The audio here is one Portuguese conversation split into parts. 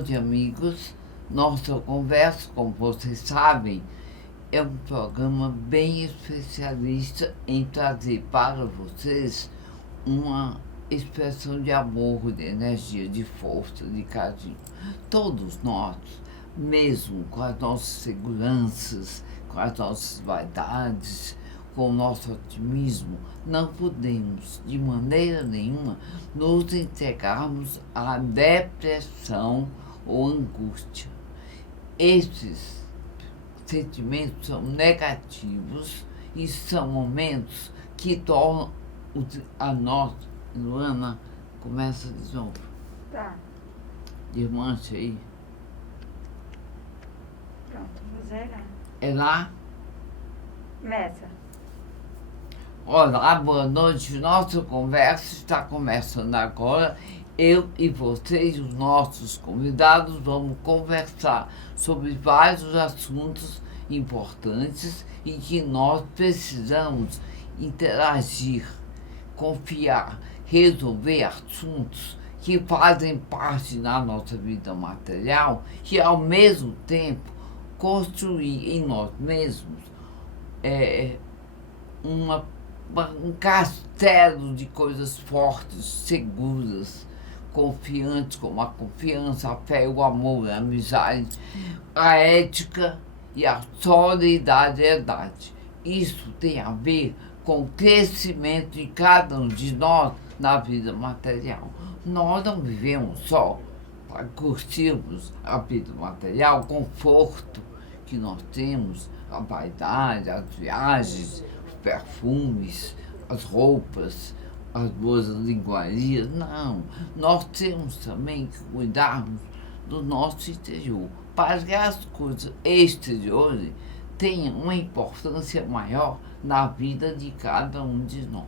noite, amigos. Nossa conversa, como vocês sabem, é um programa bem especialista em trazer para vocês uma expressão de amor, de energia, de força, de carinho. Todos nós, mesmo com as nossas seguranças, com as nossas vaidades, com o nosso otimismo, não podemos, de maneira nenhuma, nos entregarmos à depressão ou angústia. Esses sentimentos são negativos e são momentos que tornam a nós. Luana, começa de novo. Tá. Desmancha aí. Pronto, vou zerar. É lá? Começa. Olá, boa noite. Nossa conversa está começando agora. Eu e vocês, os nossos convidados, vamos conversar sobre vários assuntos importantes e que nós precisamos interagir, confiar, resolver assuntos que fazem parte da nossa vida material e, ao mesmo tempo, construir em nós mesmos um castelo de coisas fortes, seguras, confiantes, como a confiança, a fé, o amor, a amizade, a ética e a solidariedade. Isso tem a ver com o crescimento de cada um de nós na vida material. Nós não vivemos só para curtirmos a vida material, o conforto que nós temos, a vaidade, as viagens, os perfumes, as roupas, as boas linguarias. Não, nós temos também que cuidarmos do nosso interior, para que as coisas exteriores tenham uma importância maior na vida de cada um de nós.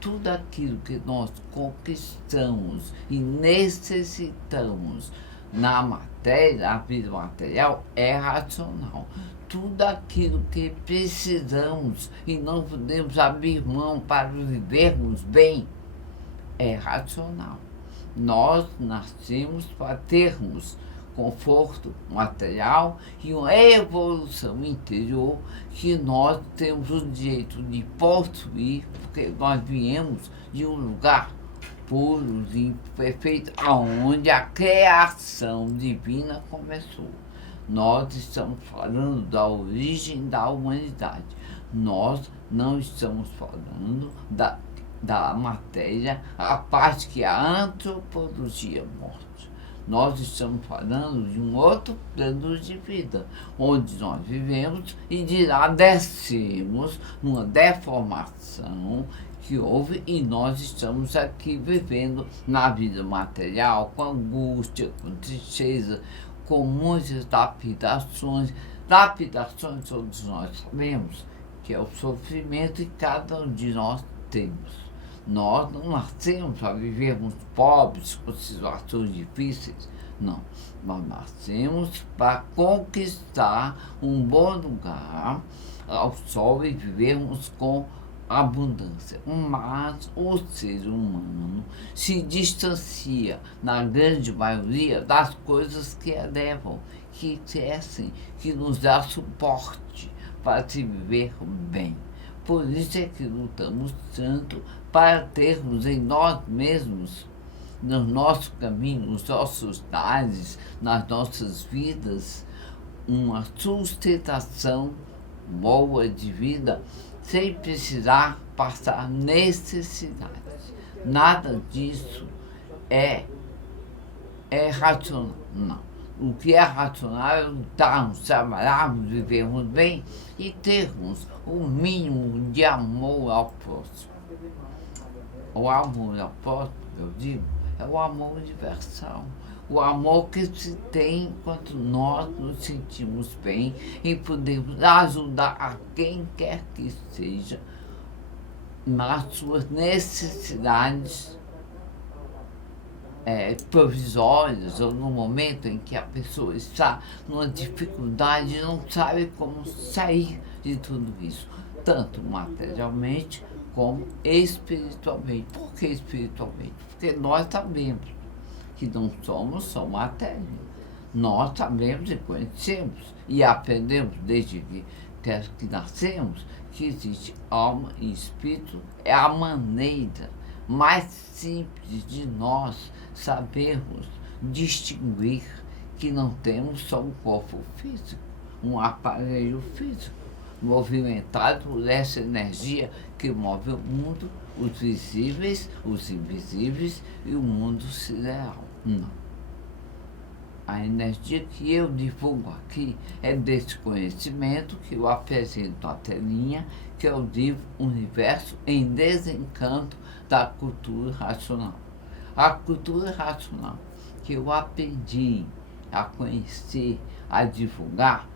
Tudo aquilo que nós conquistamos e necessitamos na matéria, na vida material, é racional. Tudo aquilo que precisamos e não podemos abrir mão para vivermos bem é racional. Nós nascemos para termos conforto material e uma evolução interior que nós temos o direito de possuir, porque nós viemos de um lugar puro, limpo, perfeito, aonde a criação divina começou. Nós estamos falando da origem da humanidade. Nós não estamos falando da matéria, a parte que a antropologia mostra. Nós estamos falando de um outro plano de vida, onde nós vivemos e de lá descemos numa deformação que houve e nós estamos aqui vivendo na vida material, com angústia, com tristeza, com muitas lapidações. Lapidações todos nós sabemos que é o sofrimento que cada um de nós temos. Nós não nascemos para vivermos pobres, com situações difíceis. Não, nós nascemos para conquistar um bom lugar ao sol e vivermos com abundância. Mas o ser humano se distancia, na grande maioria, das coisas que elevam, que crescem, que nos dá suporte para se viver bem. Por isso é que lutamos tanto para termos em nós mesmos, no nosso caminho, nos nossos lares, nas nossas vidas, uma sustentação boa de vida, sem precisar passar necessidades. Nada disso é racional, não. O que é racional é lutarmos, trabalharmos, vivermos bem e termos o mínimo de amor ao próximo. O amor ao próximo, eu digo, é o amor universal. O amor que se tem quando nós nos sentimos bem e podemos ajudar a quem quer que seja nas suas necessidades provisórias ou no momento em que a pessoa está numa dificuldade e não sabe como sair de tudo isso, tanto materialmente como espiritualmente. Por que espiritualmente? Porque nós sabemos que não somos só matéria. Nós sabemos e conhecemos e aprendemos desde que nascemos que existe alma e espírito. É a maneira mais simples de nós sabermos distinguir que não temos só um corpo físico, um aparelho físico, movimentado por essa energia que move o mundo, os visíveis, os invisíveis e o mundo sideral. Não. A energia que eu divulgo aqui é desse conhecimento que eu apresento à telinha, que é o livro Universo em Desencanto da Cultura Racional. A cultura racional que eu aprendi a conhecer, a divulgar,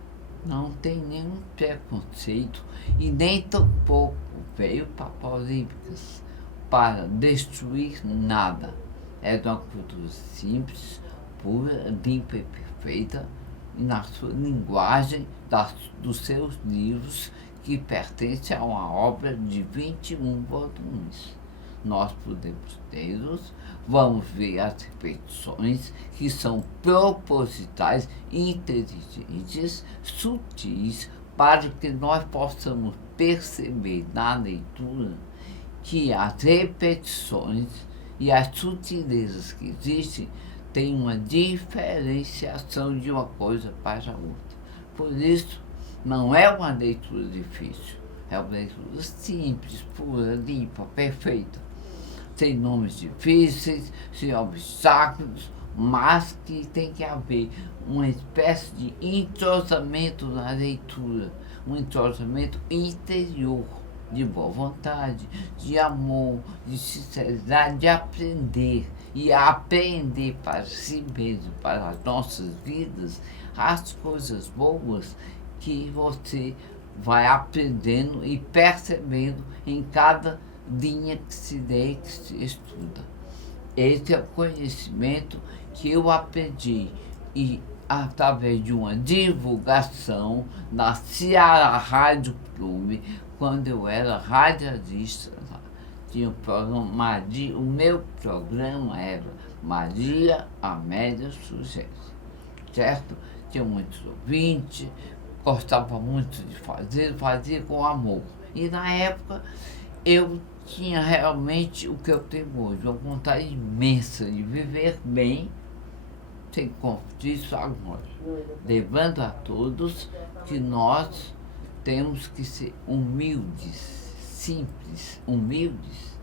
não tem nenhum preconceito e nem tampouco veio para polêmicas, para destruir nada. É de uma cultura simples, pura, limpa e perfeita, e na sua linguagem dos seus livros, que pertence a uma obra de 21 volumes. Nós podemos tê-los, vamos ver as repetições, que são propositais, inteligentes, sutis, para que nós possamos perceber na leitura que as repetições e as sutilezas que existem têm uma diferenciação de uma coisa para a outra. Por isso, não é uma leitura difícil, é uma leitura simples, pura, limpa, perfeita, sem nomes difíceis, sem obstáculos, mas que tem que haver uma espécie de entrosamento na leitura, um entrosamento interior, de boa vontade, de amor, de sinceridade, de aprender e aprender para si mesmo, para as nossas vidas, as coisas boas que você vai aprendendo e percebendo em cada linha que se lê, que se estuda. Esse é o conhecimento que eu aprendi e através de uma divulgação na Ceará Rádio Clube, quando eu era radialista, tinha o programa Maria, o meu programa era Maria Amélia Sujeira, certo? Tinha muitos ouvintes, gostava muito de fazer, fazia com amor. E na época eu tinha realmente o que eu tenho hoje, uma vontade imensa de viver bem, sem conflito agora, levando a todos que nós temos que ser humildes, simples, humildes,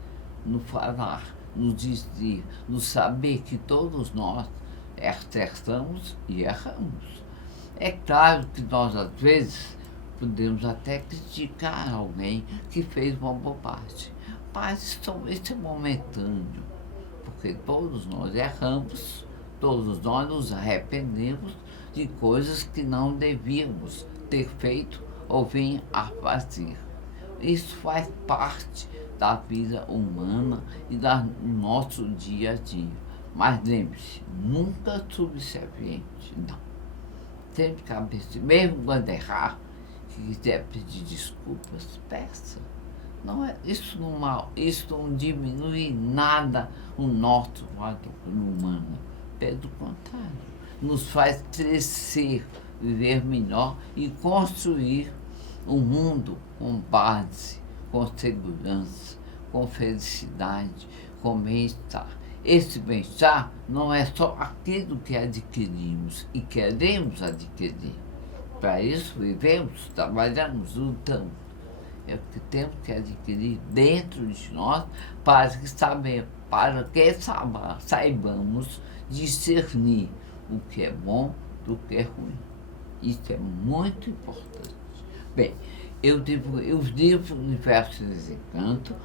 no falar, no dizer, no saber que todos nós acertamos e erramos. É claro que nós, às vezes, podemos até criticar alguém que fez uma bobagem, mas isso é momentâneo, porque todos nós erramos, todos nós nos arrependemos de coisas que não devíamos ter feito ou vir a fazer. Isso faz parte da vida humana e do nosso dia a dia. Mas lembre-se, nunca subserviente, não. Sempre cabeça, mesmo quando errar, que quiser pedir desculpas, peça. Não é, isso não diminui nada o nosso valor humano. Pelo contrário, nos faz crescer, viver melhor e construir um mundo com base, com segurança, com felicidade, com bem-estar. Esse bem-estar não é só aquilo que adquirimos e queremos adquirir. Para isso vivemos, trabalhamos, lutamos. É o que temos que adquirir dentro de nós para que saibamos discernir o que é bom do que é ruim. Isso é muito importante. Bem, eu os livros Universo em Desencanto,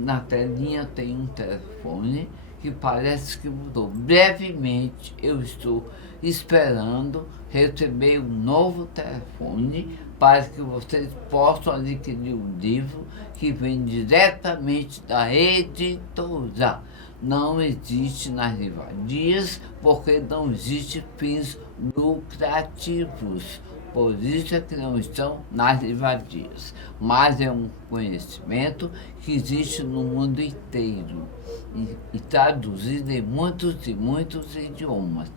na telinha tem um telefone que parece que mudou. Brevemente eu estou esperando receber um novo telefone para que vocês possam adquirir um livro que vem diretamente da editora. Não existe nas livrarias, porque não existe fins lucrativos. Por isso é que não estão nas livrarias. Mas é um conhecimento que existe no mundo inteiro. e traduzido em muitos e muitos idiomas.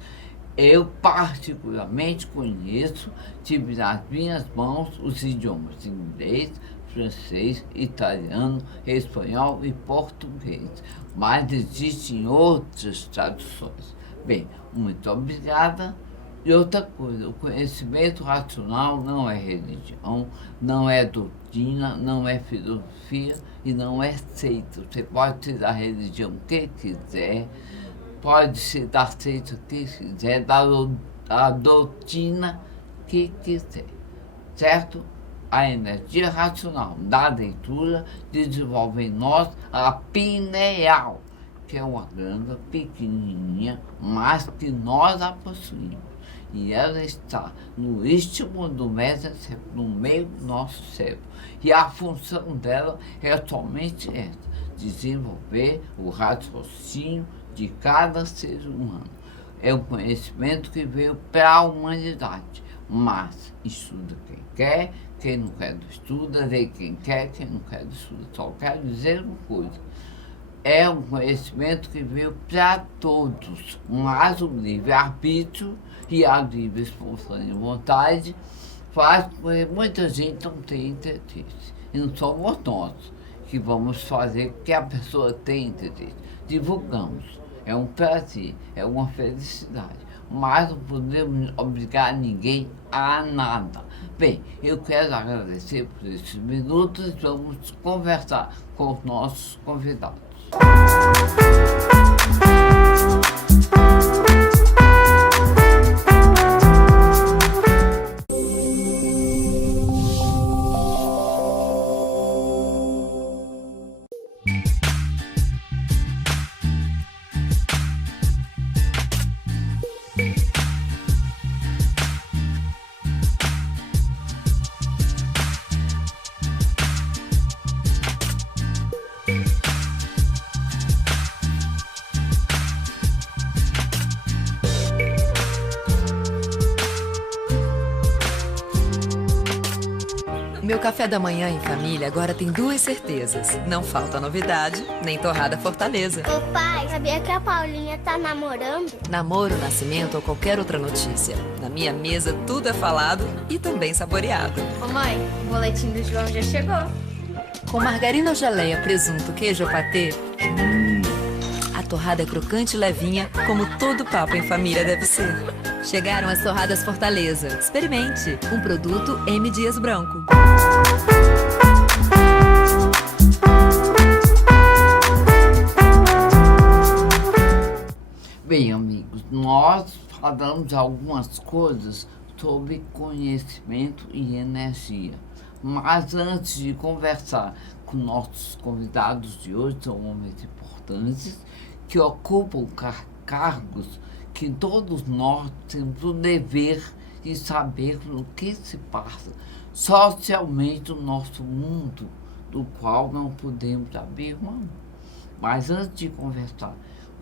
Eu, particularmente, conheço, tive nas minhas mãos os idiomas inglês, francês, italiano, espanhol e português, mas existem outras traduções. Bem, muito obrigada. E outra coisa, o conhecimento racional não é religião, não é doutrina, não é filosofia e não é seita. Você pode ser da religião que quiser, pode ser da seita que quiser, da doutrina que quiser, certo? A energia racional da leitura desenvolve em nós a pineal, que é uma glândula pequenininha, mas que nós a possuímos. E ela está no istmo do mesocérebro, no meio do nosso cérebro. E a função dela é somente essa, desenvolver o raciocínio de cada ser humano. É um conhecimento que veio para a humanidade, mas estuda quem não quer não estuda, lê quem não quer não estuda. Só quero dizer uma coisa, é um conhecimento que veio para todos, mas o livre-arbítrio e a livre espontânea vontade faz com que muita gente não tenha interesse. E não somos nós que vamos fazer que a pessoa tenha interesse. Divulgamos, é um prazer, é uma felicidade, mas não podemos obrigar ninguém a nada. Bem, eu quero agradecer por esses minutos e vamos conversar com os nossos convidados. Meu café da manhã em família agora tem duas certezas. Não falta novidade, nem torrada Fortaleza. Ô pai, sabia que a Paulinha tá namorando? Namoro, nascimento ou qualquer outra notícia. Na minha mesa tudo é falado e também saboreado. Ô mãe, o boletim do João já chegou. Com margarina ou geleia, presunto, queijo ou patê, a torrada é crocante e levinha, como todo papo em família deve ser. Chegaram as torradas Fortaleza. Experimente. Um produto M. Dias Branco. Bem, amigos, nós falamos algumas coisas sobre conhecimento e energia. Mas antes de conversar com nossos convidados de hoje, são homens importantes que ocupam cargos que todos nós temos o dever de saber o que se passa socialmente no nosso mundo, do qual não podemos abrir mão. Mas antes de conversar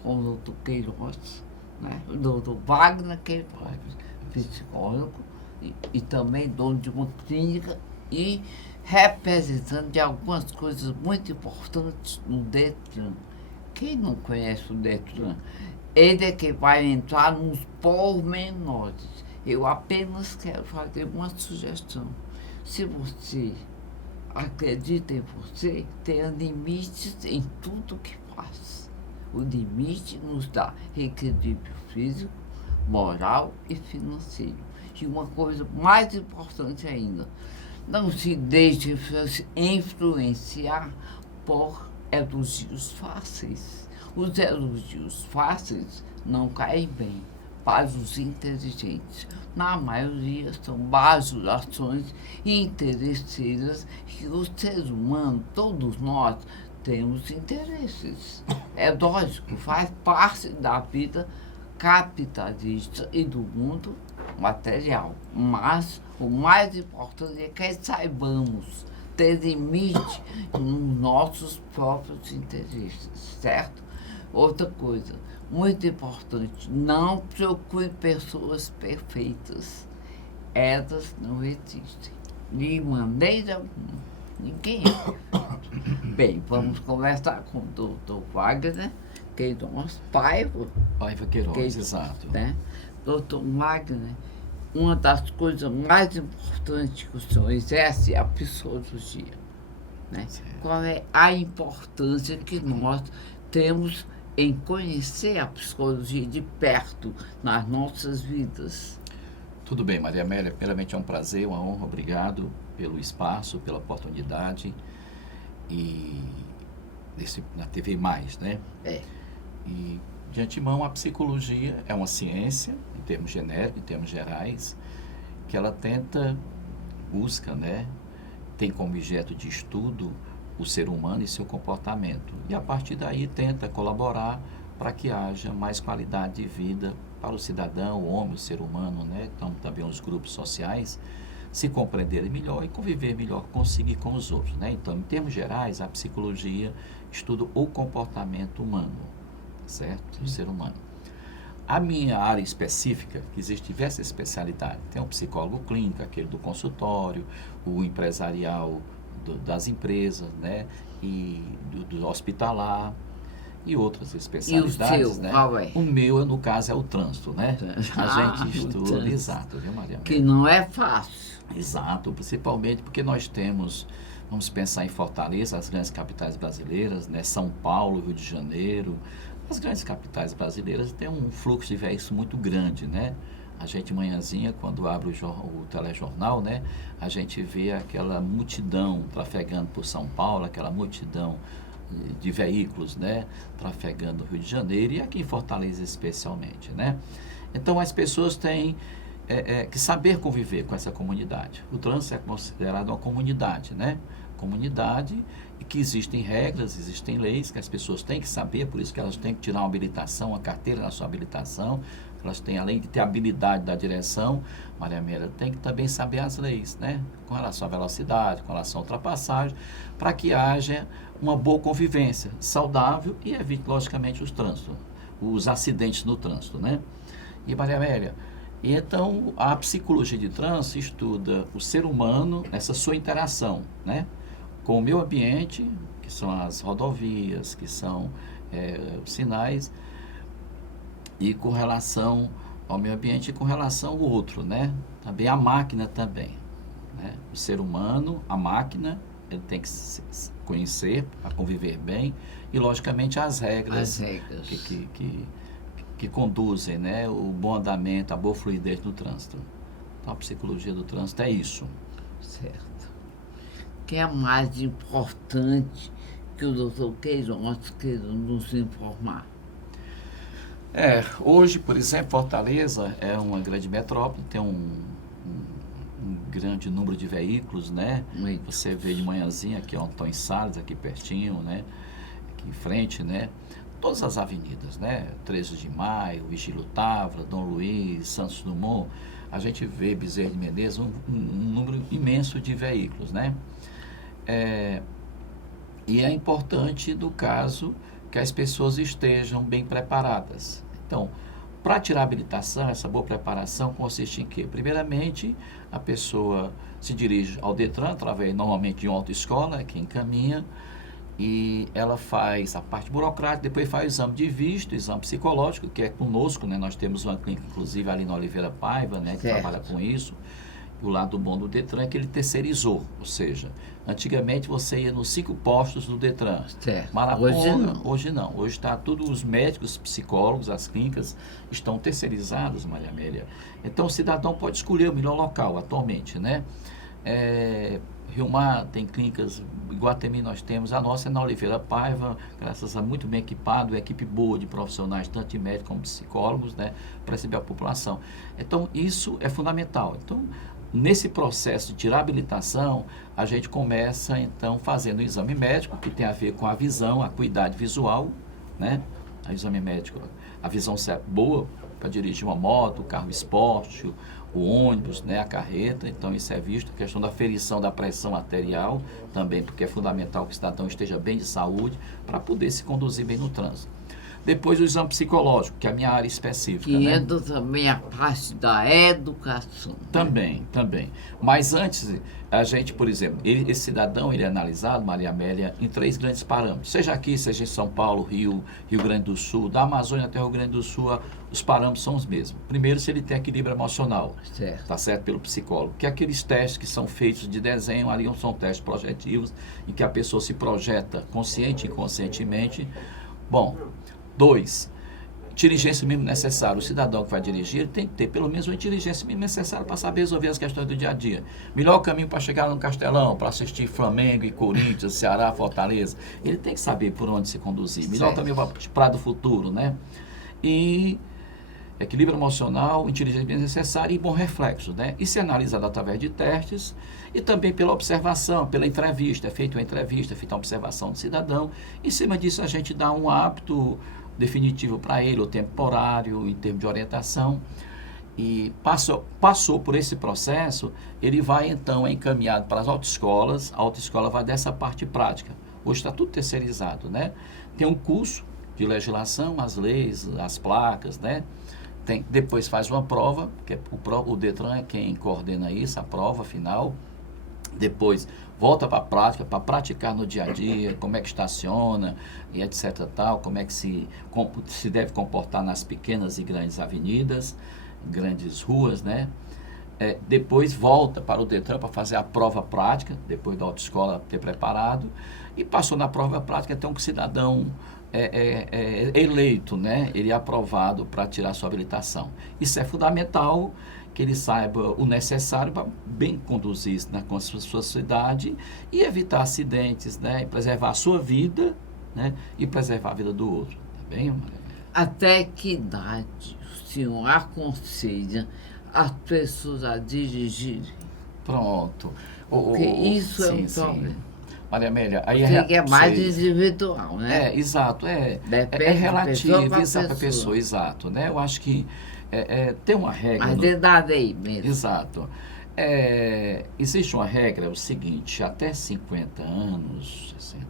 com o doutor Queiroz, né, o doutor Wagner Queiroz, psicólogo e também dono de uma clínica e representante de algumas coisas muito importantes no Detran. Quem não conhece o Detran? Ele é que vai entrar nos pormenores. Eu apenas quero fazer uma sugestão. Se você acredita em você, tenha limites em tudo que faz. O limite nos dá equilíbrio físico, moral e financeiro. E uma coisa mais importante ainda, não se deixe influenciar por elogios fáceis. Os elogios fáceis não caem bem para os inteligentes. Na maioria são bajulações interesseiras que o ser humano, todos nós, temos interesses. É lógico, faz parte da vida capitalista e do mundo material. Mas o mais importante é que saibamos ter limite nos nossos próprios interesses, certo? Outra coisa, muito importante, não procure pessoas perfeitas. Elas não existem, de maneira alguma. Ninguém. Bem, vamos conversar com o doutor Wagner, Queiroz, Paiva, Queiroz, exato. né? Doutor Wagner, uma das coisas mais importantes que o senhor exerce é a psicologia, né? Qual é a importância que nós temos em conhecer a psicologia de perto nas nossas vidas? Tudo bem, Maria Amélia, primeiramente é um prazer, uma honra, obrigado pelo espaço, pela oportunidade e na TV+, né? E, de antemão, a psicologia é uma ciência, em termos genéricos, em termos gerais, que ela busca, né? Tem como objeto de estudo o ser humano e seu comportamento. E, a partir daí, tenta colaborar para que haja mais qualidade de vida para o cidadão, o homem, o ser humano, né? Então, também os grupos sociais, se compreenderem melhor e conviver melhor consigo e com os outros, né? Então, em termos gerais, a psicologia estuda o comportamento humano, certo? Do ser humano. A minha área específica, que existe diversas especialidades, tem um psicólogo clínico, aquele do consultório, o empresarial das empresas, né? E do hospitalar e outras especialidades, E o seu, né? qual é? O meu, no caso, é o trânsito, né? A gente o estuda, trânsito. exato, viu, Maria? Que não é fácil. Exato, principalmente porque nós temos, vamos pensar em Fortaleza, as grandes capitais brasileiras, né? São Paulo, Rio de Janeiro, as grandes capitais brasileiras têm um fluxo de veículos muito grande, né? A gente, manhãzinha, quando abre o telejornal, né? A gente vê aquela multidão trafegando por São Paulo, aquela multidão de veículos, né? Trafegando no Rio de Janeiro e aqui em Fortaleza especialmente, né? Então, as pessoas têm que saber conviver com essa comunidade. O trânsito é considerado uma comunidade, né? Comunidade e que existem regras, existem leis que as pessoas têm que saber, por isso que elas têm que tirar uma habilitação, uma carteira na sua habilitação, elas têm, além de ter a habilidade da direção, Maria Amélia, tem que também saber as leis, né? Com relação à velocidade, com relação à ultrapassagem, para que haja uma boa convivência saudável e evite, logicamente, os acidentes no trânsito, né? E, Maria Amélia, então, a psicologia de trânsito estuda o ser humano, essa sua interação, né? Com o meio ambiente, que são as rodovias, que são os sinais, e com relação ao meio ambiente e com relação ao outro, né? Também a máquina também, né? O ser humano, a máquina, ele tem que se conhecer, para conviver bem, e logicamente as regras, que conduzem, né, o bom andamento, a boa fluidez no trânsito. Então, a psicologia do trânsito é isso. Certo. O que é mais importante que o doutor Queiroz queira nos informar? Hoje, por exemplo, Fortaleza é uma grande metrópole, tem um grande número de veículos, né? Muito. Você vê de manhãzinha aqui, Antônio Salles, aqui pertinho, né? Aqui em frente, né? Todas as avenidas, né? 13 de Maio, Vigílio Távora, Dom Luiz, Santos Dumont, a gente vê Bezerra de Menezes, um número imenso de veículos, né? E é importante, do caso, que as pessoas estejam bem preparadas. Então, para tirar a habilitação, essa boa preparação consiste em quê? Primeiramente, a pessoa se dirige ao Detran, através normalmente de uma autoescola, que encaminha, e ela faz a parte burocrática, depois faz o exame de vista, o exame psicológico, que é conosco, né? Nós temos uma clínica, inclusive, ali na Oliveira Paiva, né? Que trabalha com isso. O lado bom do Detran é que ele terceirizou, ou seja, antigamente você ia nos 5 postos do Detran. Certo. Hoje não. Hoje está todos os médicos, psicólogos, as clínicas estão terceirizados, Maria Amélia. Então o cidadão pode escolher o melhor local atualmente, né? Rio Mar tem clínicas, Iguatemi nós temos, a nossa é na Oliveira Paiva, graças a muito bem equipado, equipe boa de profissionais, tanto de médicos como psicólogos, né, para receber a população. Então, isso é fundamental. Então, nesse processo de tirar a habilitação, a gente começa, então, fazendo o exame médico, que tem a ver com a visão, a acuidade visual, né, o exame médico, a visão boa para dirigir uma moto, carro esporte, o ônibus, né, a carreta. Então isso é visto, a questão da aferição da pressão arterial também, porque é fundamental que o cidadão esteja bem de saúde para poder se conduzir bem no trânsito. Depois o exame psicológico, que é a minha área específica. Que né? entra também a parte da educação. Também. Mas antes, a gente, por exemplo, esse cidadão, ele é analisado, Maria Amélia, em 3 grandes parâmetros. Seja aqui, seja em São Paulo, Rio Grande do Sul, da Amazônia até o Rio Grande do Sul, os parâmetros são os mesmos. Primeiro, se ele tem equilíbrio emocional, Certo. tá certo? Pelo psicólogo. Que aqueles testes que são feitos de desenho, ali são testes projetivos, em que a pessoa se projeta consciente e inconscientemente. Bom, 2, inteligência mínima necessária. O cidadão que vai dirigir ele tem que ter pelo menos uma inteligência mínima necessária para saber resolver as questões do dia a dia. Melhor caminho para chegar no Castelão, para assistir Flamengo e Corinthians, Ceará, Fortaleza. Ele tem que saber por onde se conduzir. Melhor também para do futuro, né? E equilíbrio emocional, inteligência mínima necessária e bom reflexo, né? Isso é analisado através de testes e também pela observação, pela entrevista. É feita uma entrevista, é feita uma observação do cidadão. Em cima disso, a gente dá um hábito definitivo para ele, ou temporário, em termos de orientação, e passou por esse processo, ele vai então encaminhado para as autoescolas, a autoescola vai dessa parte prática. Hoje está tudo terceirizado, né? Tem um curso de legislação, as leis, as placas, né? Depois faz uma prova, que o Detran é quem coordena isso, a prova final. Depois volta para a prática, para praticar no dia a dia, como é que estaciona e etc. tal, como é que se deve comportar nas pequenas e grandes avenidas, grandes ruas, né? Depois volta para o Detran para fazer a prova prática, depois da autoescola ter preparado, e passou na prova prática até um cidadão eleito, né? Ele é aprovado para tirar sua habilitação. Isso é fundamental, que ele saiba o necessário para bem conduzir isso na sociedade e evitar acidentes, né? E preservar a sua vida, né? E preservar a vida do outro. Tá bem, Maria? Até que idade o senhor aconselha as pessoas a dirigirem? Pronto. Porque isso é um problema. Maria Amélia, aí Porque é mais individual, né? Exato, Depende relativo, de exato, a pessoa, exato, né? Eu acho que tem uma regra. Mas é da lei mesmo. Exato. Existe uma regra, é o seguinte, até 50 anos, 60,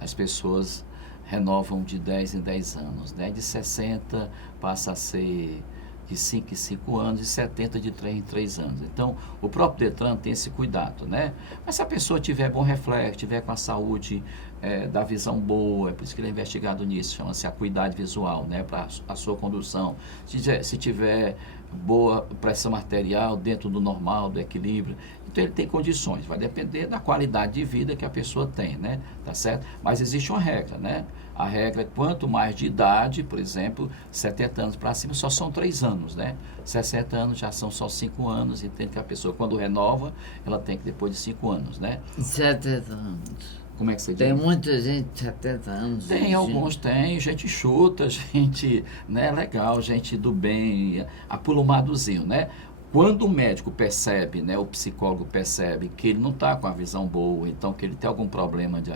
as pessoas renovam de 10 em 10 anos, né? De 60 passa a ser de 5 em 5 anos e 70 de 3 em 3 anos. Então, o próprio Detran tem esse cuidado, né? Mas se a pessoa tiver bom reflexo, tiver com a saúde da visão boa, é por isso que ele é investigado nisso, chama-se acuidade visual, né? Para a sua condução. Se tiver boa pressão arterial dentro do normal, do equilíbrio, então ele tem condições, vai depender da qualidade de vida que a pessoa tem, né? Tá certo? Mas existe uma regra, né? A regra é quanto mais de idade, por exemplo, 70 anos para cima só são 3 anos, né? 60 anos já são só 5 anos, entende que a pessoa quando renova, ela tem que depois de 5 anos, né? 70 anos. Como é que você diz? Tem muita gente de 70 anos. Tem, alguns tem, gente chuta, gente, né, legal, gente do bem, apulumadozinho, né? Quando o médico percebe, né, o psicólogo percebe que ele não está com a visão boa, então que ele tem algum problema de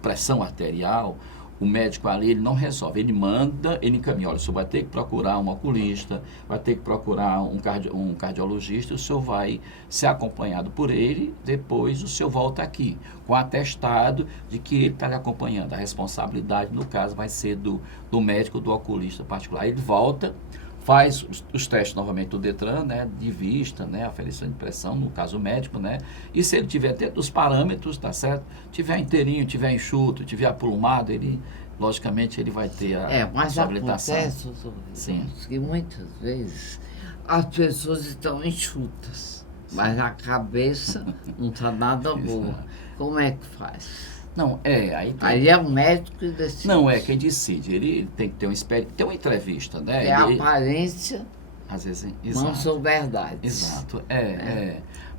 pressão arterial, o médico ali, ele não resolve, ele manda, ele encaminha, olha, o senhor vai ter que procurar um oculista, vai ter que procurar um cardiologista, o senhor vai ser acompanhado por ele, depois o senhor volta aqui, com atestado de que ele está lhe acompanhando. A responsabilidade, no caso, vai ser do médico, do oculista particular. Ele volta, faz os testes novamente do Detran, né, de vista, né, aferição de pressão, no caso médico, né, e se ele tiver dentro dos parâmetros, tá certo, tiver inteirinho, tiver enxuto, tiver apulumado, ele, logicamente, ele vai ter a sua habilitação. Acontece, Sim. que muitas vezes as pessoas estão enxutas, mas a cabeça não está nada boa. Como é que faz? Não, Aí é o médico que decide. Não, quem decide. Ele tem que ter tem uma entrevista, né? É a aparência, às vezes, não são verdades. Exato,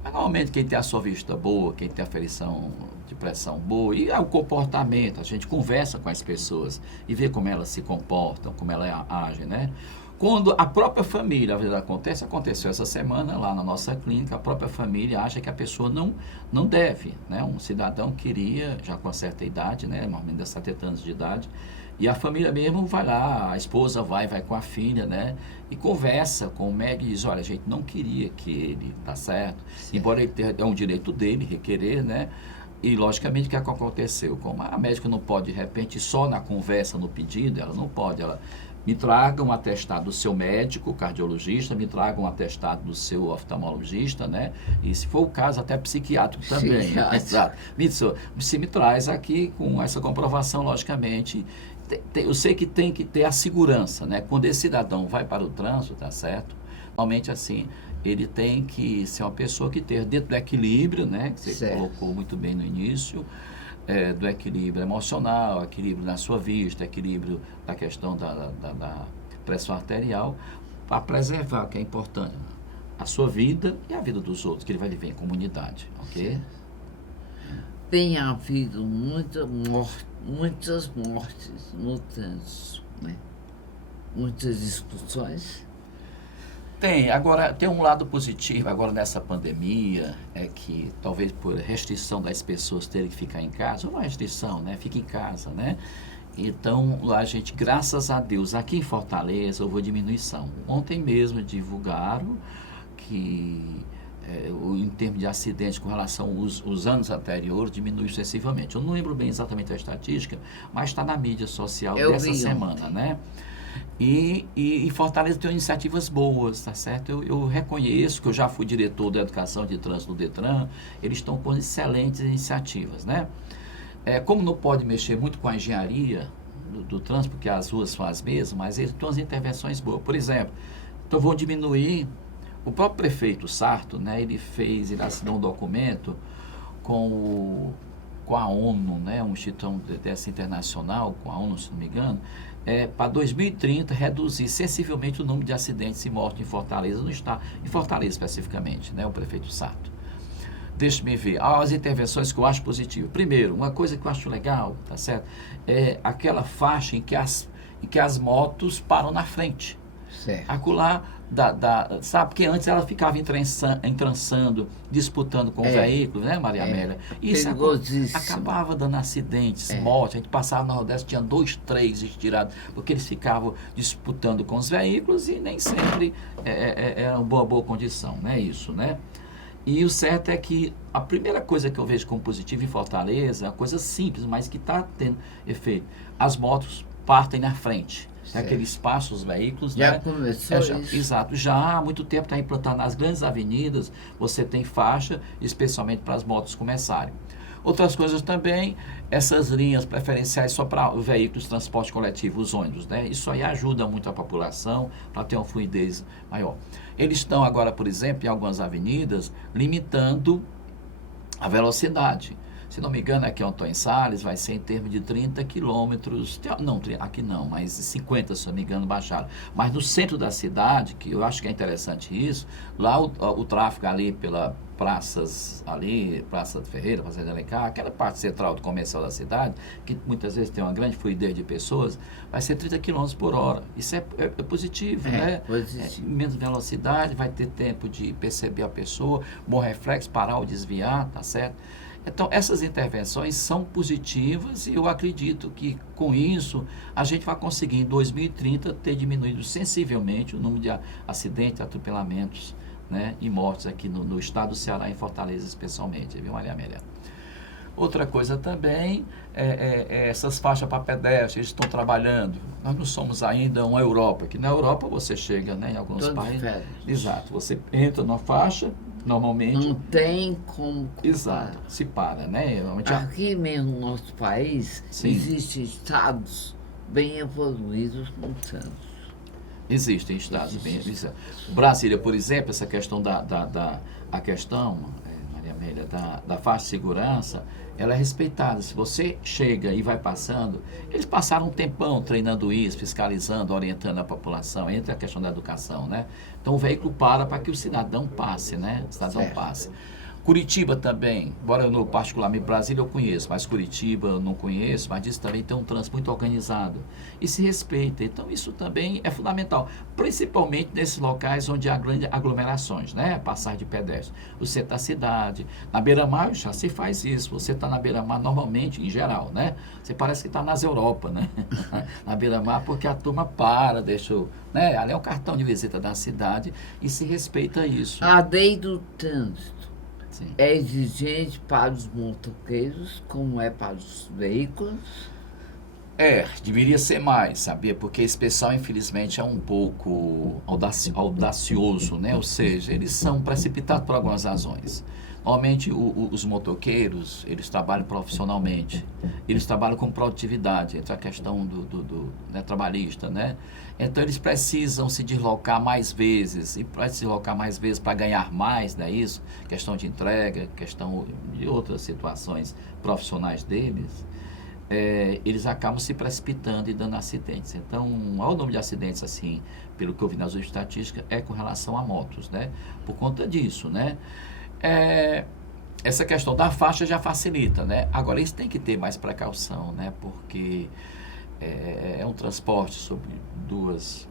Mas normalmente quem tem a sua vista boa, quem tem a aferição de pressão boa, e o comportamento, a gente conversa com as pessoas e vê como elas se comportam, como elas agem, né? Quando a própria família, às vezes aconteceu essa semana lá na nossa clínica, a própria família acha que a pessoa não deve, né? Um cidadão queria, já com certa idade, né? Normalmente 70 anos de idade, e a família mesmo vai lá, a esposa vai com a filha, né? E conversa com o médico e diz, olha, a gente não queria que ele, tá certo? Embora ele tenha um direito dele, requerer, né? E, logicamente, o que aconteceu? Como a médica não pode, de repente, só na conversa, no pedido, ela não pode. Ela me traga um atestado do seu médico, cardiologista, me traga um atestado do seu oftalmologista, né? E, se for o caso, até psiquiátrico também. Né? Exato. Se me traz aqui com essa comprovação, logicamente, eu sei que tem que ter a segurança, né? Quando esse cidadão vai para o trânsito, tá certo? Normalmente, assim, ele tem que ser uma pessoa que esteja dentro do equilíbrio, né? Que você colocou muito bem no início, do equilíbrio emocional, equilíbrio na sua vista, equilíbrio na questão da pressão arterial, para preservar, que é importante, a sua vida e a vida dos outros, que ele vai viver em comunidade, ok? Tem havido muitas mortes no trânsito, né? Muitas discussões. Agora tem um lado positivo agora nessa pandemia, é que talvez por restrição das pessoas terem que ficar em casa, ou uma restrição, né? Fica em casa, né? Então, a gente, graças a Deus, aqui em Fortaleza houve diminuição. Ontem mesmo divulgaram que em termos de acidentes com relação aos anos anteriores, diminuiu excessivamente. Eu não lembro bem exatamente a estatística, mas está na mídia social dessa semana, né? E Fortaleza tem iniciativas boas, tá certo? Eu reconheço que eu já fui diretor da educação de trânsito do Detran, eles estão com excelentes iniciativas, né? Como não pode mexer muito com a engenharia do trânsito, porque as ruas são as mesmas, mas eles têm as intervenções boas. Por exemplo, então vão diminuir, o próprio prefeito Sarto, né? Ele assinou um documento com a ONU, né? Um instituto dessa internacional, com a ONU, se não me engano, para 2030 reduzir sensivelmente o número de acidentes e mortes em Fortaleza, no estado, em Fortaleza especificamente, né, o prefeito Sarto. Deixa-me ver, as intervenções que eu acho positivas. Primeiro, uma coisa que eu acho legal, tá certo? É aquela faixa em que as motos param na frente. Certo. Acolá, sabe, porque antes ela ficava entrançando, disputando com o veículo, né, Maria Amélia? Isso acabava dando acidentes, mortes. A gente passava na Nordeste, tinha 2, 3 estirados, porque eles ficavam disputando com os veículos e nem sempre era uma boa condição, né? Isso, né? E o certo é que a primeira coisa que eu vejo como positivo em Fortaleza é uma coisa simples, mas que está tendo efeito. As motos partem na frente. Aquele espaço, os veículos, já né? Começou isso? Exato. Já há muito tempo está implantado nas grandes avenidas, você tem faixa, especialmente para as motos começarem. Outras coisas também, essas linhas preferenciais só para veículos de transporte coletivo, os ônibus, né? Isso aí ajuda muito a população para ter uma fluidez maior. Eles estão agora, por exemplo, em algumas avenidas, limitando a velocidade. Se não me engano, aqui em Antônio Salles vai ser em termos de 30 quilômetros, não, aqui não, mas 50, se não me engano, baixaram. Mas no centro da cidade, que eu acho que é interessante isso, lá o tráfego ali pela praças ali, Praça de Ferreira, Praça de Alencar, aquela parte central do comercial da cidade, que muitas vezes tem uma grande fluidez de pessoas, vai ser 30 km por hora. Isso é positivo, né? Positivo. Menos velocidade, vai ter tempo de perceber a pessoa, bom reflexo, parar ou desviar, tá certo? Então, essas intervenções são positivas e eu acredito que, com isso, a gente vai conseguir, em 2030, ter diminuído sensivelmente o número de acidentes, atropelamentos, né, e mortes aqui no estado do Ceará, em Fortaleza especialmente, viu, Maria Amélia? Outra coisa também é essas faixas para pedestres, eles estão trabalhando. Nós não somos ainda uma Europa, que na Europa você chega, né, em alguns países. Exato, você entra numa faixa, normalmente. Não tem como. Exato, se para, né? Aqui mesmo no nosso país, existem estados bem evoluídos no trânsito. Existem estados bem. Brasília, por exemplo, essa questão a questão, Maria Amélia, da faixa de segurança, ela é respeitada. Se você chega e vai passando, eles passaram um tempão treinando isso, fiscalizando, orientando a população, entre a questão da educação, né? Então o veículo para que o cidadão passe, né? O cidadão passe. Curitiba também, embora eu particularmente Brasília eu conheço, mas Curitiba eu não conheço, mas isso também tem um trânsito muito organizado e se respeita. Então isso também é fundamental, principalmente nesses locais onde há grandes aglomerações, né? Passagem de pedestres. O centro da cidade, na beira-mar já se faz isso, você está na beira-mar normalmente, em geral, né? Você parece que está nas Europa, né? Na beira-mar, porque a turma deixa, né? Ali é o cartão de visita da cidade e se respeita isso. A lei do trânsito. Sim. É exigente para os motoqueiros, como é para os veículos? Deveria ser mais, sabia? Porque esse pessoal, infelizmente, é um pouco audacioso, né? Ou seja, eles são precipitados por algumas razões. Normalmente, os motoqueiros, eles trabalham profissionalmente, eles trabalham com produtividade, entre a questão né, trabalhista, né? Então, eles precisam se deslocar mais vezes, e para se deslocar mais vezes para ganhar mais, não é isso? Questão de entrega, questão de outras situações profissionais deles. Eles acabam se precipitando e dando acidentes. Então, o número de acidentes, assim, pelo que eu vi nas estatísticas, é com relação a motos, né? Por conta disso, né? Essa questão da faixa já facilita, né? Agora, eles têm que ter mais precaução, né? Porque é um transporte sobre duas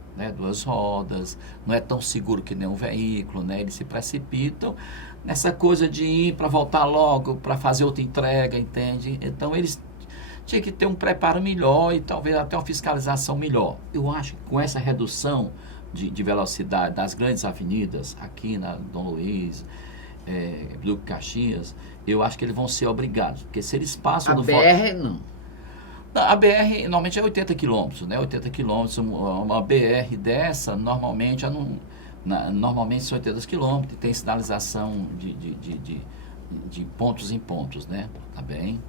rodas, não é tão seguro que nem um veículo, né? Eles se precipitam nessa coisa de ir para voltar logo, para fazer outra entrega, entende? Então, eles tinha que ter um preparo melhor e talvez até uma fiscalização melhor. Eu acho que com essa redução de velocidade das grandes avenidas, aqui na Dom Luiz, Duque Caxias, eu acho que eles vão ser obrigados, porque se eles passam A BR não. A BR normalmente é 80 quilômetros, né? 80 quilômetros, uma BR dessa, normalmente são 80 quilômetros, tem sinalização de pontos em pontos, né? Tá bem?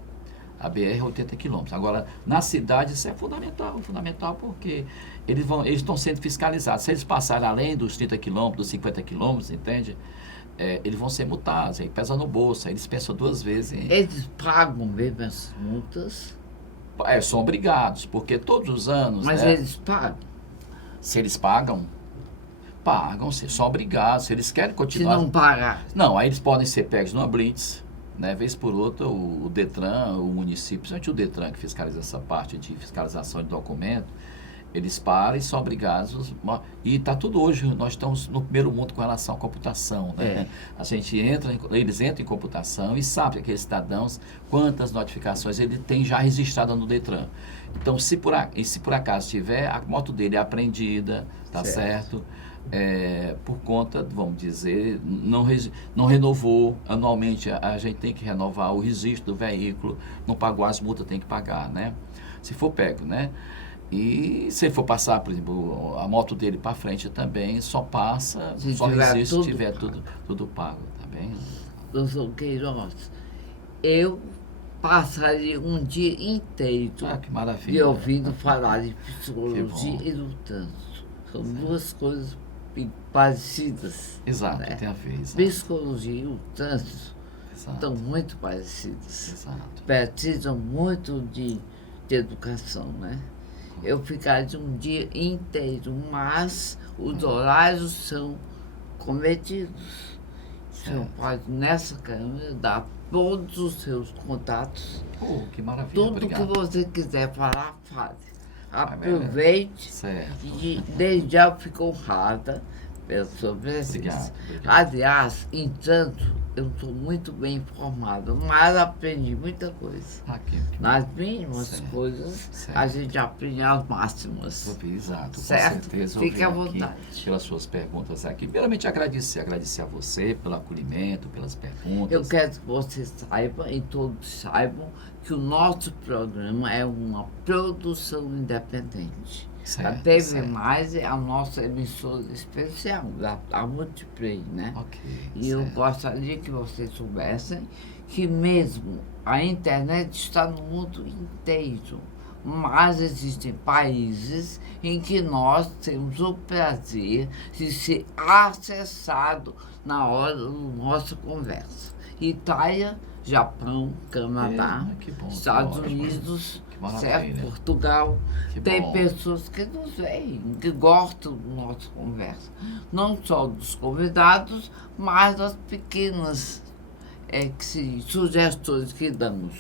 A BR é 80 quilômetros. Agora, na cidade, isso é fundamental porque eles estão sendo fiscalizados. Se eles passarem além dos 30 quilômetros, dos 50 quilômetros, entende? Eles vão ser multados, aí pesa no bolso, aí eles pensam duas vezes. Eles pagam mesmo as multas? São obrigados, porque todos os anos... Mas né, eles pagam? Se eles pagam, são obrigados. Se eles querem Se continuar... não pagar? Não, aí eles podem ser pegos numa blitz, né? Vez por outra, o Detran, o município, principalmente o Detran, que fiscaliza essa parte de fiscalização de documento, eles param e são obrigados. E está tudo hoje, nós estamos no primeiro mundo com relação à computação, né? A gente eles entram em computação e sabe que aqueles cidadãos, quantas notificações ele tem já registrada no Detran. Então, se por acaso tiver, a moto dele é apreendida, tá certo? Por conta, vamos dizer, não renovou anualmente, a gente tem que renovar o registro do veículo, não pagou as multas, tem que pagar, né? Se for pego, né? E se ele for passar, por exemplo, a moto dele para frente também, só passa, só resiste se tiver tudo pago, tá bem? Doutor Queiroz, eu passaria um dia inteiro Que maravilha. de ouvindo falar de psicologia e do trânsito. São duas coisas parecidas. Exato, né? tem a ver. Exato. Psicologia e o trânsito estão muito parecidos. Exato. Precisam muito de educação, né? Eu ficaria um dia inteiro, mas os horários são cometidos. O senhor pode, nessa câmera, dar todos os seus contatos. Que maravilha, Tudo obrigado. que você quiser falar, fale. Aproveite. Certo. E desde já fico honrada pela sua presença. Obrigado. Aliás, entanto, eu estou muito bem informada, mas aprendi muita coisa. Nas mínimas coisas, a gente aprende as máximas. Exato, certo? Com certeza. Fique à vontade. Pelas suas perguntas aqui. Primeiramente, agradecer a você pelo acolhimento, pelas perguntas. Eu quero que você saiba, e todos saibam, que o nosso programa é uma produção independente. A TV Mais é a nossa emissora especial, da Multiplay, né? E eu gostaria que vocês soubessem que mesmo a internet está no mundo inteiro, mas existem países em que nós temos o prazer de ser acessado na hora da nossa conversa. Itália, Japão, Canadá, Estados Unidos, certo? Portugal. Tem pessoas que nos veem, que gostam da nossa conversa. Não só dos convidados, mas das pequenas sugestões que damos.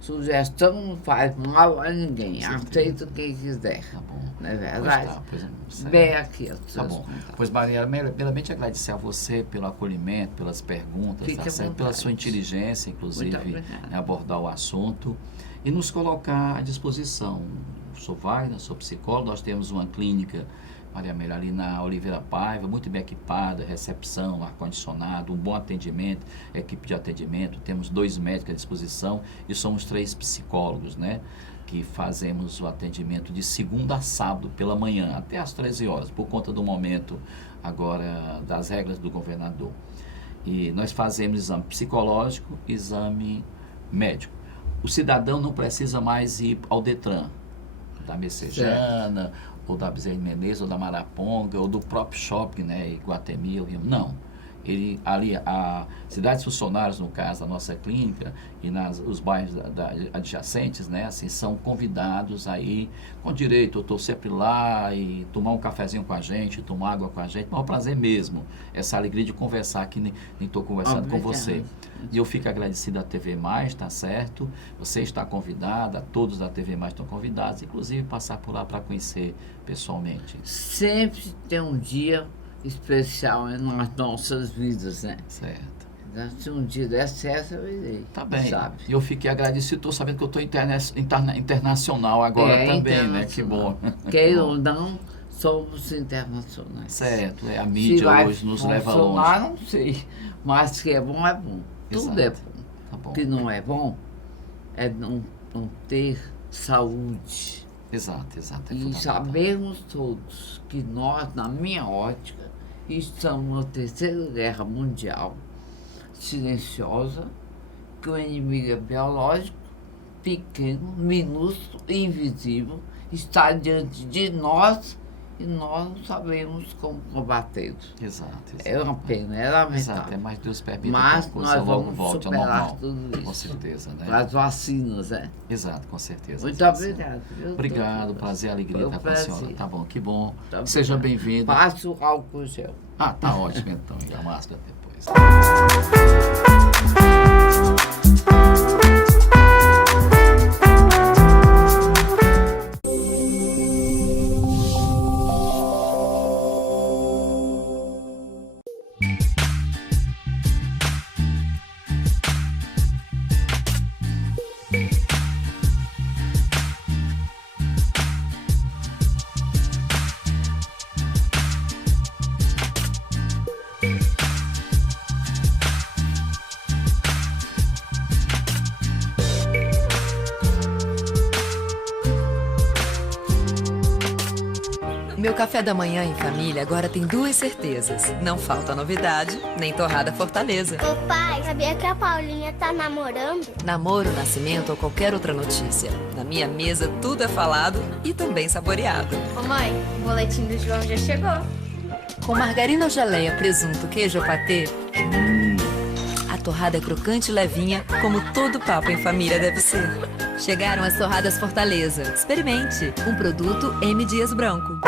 Sugestão não faz mal a ninguém, aceita quem quiser. Tá bom. Não é verdade? Bem aqui. Tá bom. Pois, Maria, primeiramente agradecer a você pelo acolhimento, pelas perguntas, tá certo? Pela sua inteligência, inclusive, em abordar o assunto e nos colocar à disposição. sou Wagner, sou psicólogo. Nós temos uma clínica, Maria Amélia, ali na Oliveira Paiva, muito bem equipada, recepção, ar-condicionado, um bom atendimento, equipe de atendimento. Temos 2 médicos à disposição e somos 3 psicólogos, né? Que fazemos o atendimento de segunda a sábado pela manhã, até às 13 horas, por conta do momento agora das regras do governador. E nós fazemos exame psicológico, exame médico. O cidadão não precisa mais ir ao Detran, da Messejana, ou da Bezerra de Menezes, ou da Maraponga, ou do próprio shopping, né, Iguatemi, não. Ele, ali, as cidades funcionários, no caso da nossa clínica, e os bairros adjacentes, né, assim, são convidados aí, com direito, eu estou sempre lá, e tomar um cafezinho com a gente, tomar água com a gente, mas é um prazer mesmo, essa alegria de conversar aqui, nem estou conversando com você. E eu fico agradecido à TV Mais, tá certo? Você está convidada, todos da TV Mais estão convidados, inclusive passar por lá para conhecer pessoalmente. Sempre tem um dia especial nas nossas vidas, né? Certo. Se um dia der certo, eu irei. Tá bem. Sabe? E eu fiquei agradecido, estou sabendo que eu estou internacional agora também, né? Que bom. Queira ou não, somos internacionais. Certo, a mídia hoje nos leva longe. Não sei, mas que é bom, é bom. Tudo é bom. Tá bom. O que não é bom é não ter saúde. Exato. É e sabermos todos que nós, na minha ótica, estamos na Terceira Guerra Mundial, silenciosa, que o inimigo é biológico, pequeno, minúsculo, invisível, está diante de nós e nós não sabemos como combatê-lo. Exato. É uma pena, é lamentável. Exato, mas Deus permite mas que a coisa nós logo vamos volte ao superar normal. tudo isso. Com certeza, né? As vacinas, né? Exato, com certeza. Muito obrigado. Obrigado, prazer, alegria estar com a senhora. Tá bom, que bom. Tá Seja bem-vindo. Passo o álcool gel. Ah, tá ótimo então. E a máscara depois. Meu café da manhã em família agora tem 2 certezas. Não falta novidade, nem torrada Fortaleza. Ô pai, sabia que a Paulinha tá namorando? Namoro, nascimento ou qualquer outra notícia. Na minha mesa tudo é falado e também saboreado. Ô mãe, o boletim do João já chegou. Com margarina ou geleia, presunto, queijo ou patê, a torrada é crocante e levinha, como todo papo em família deve ser. Chegaram as torradas Fortaleza. Experimente. Um produto M. Dias Branco.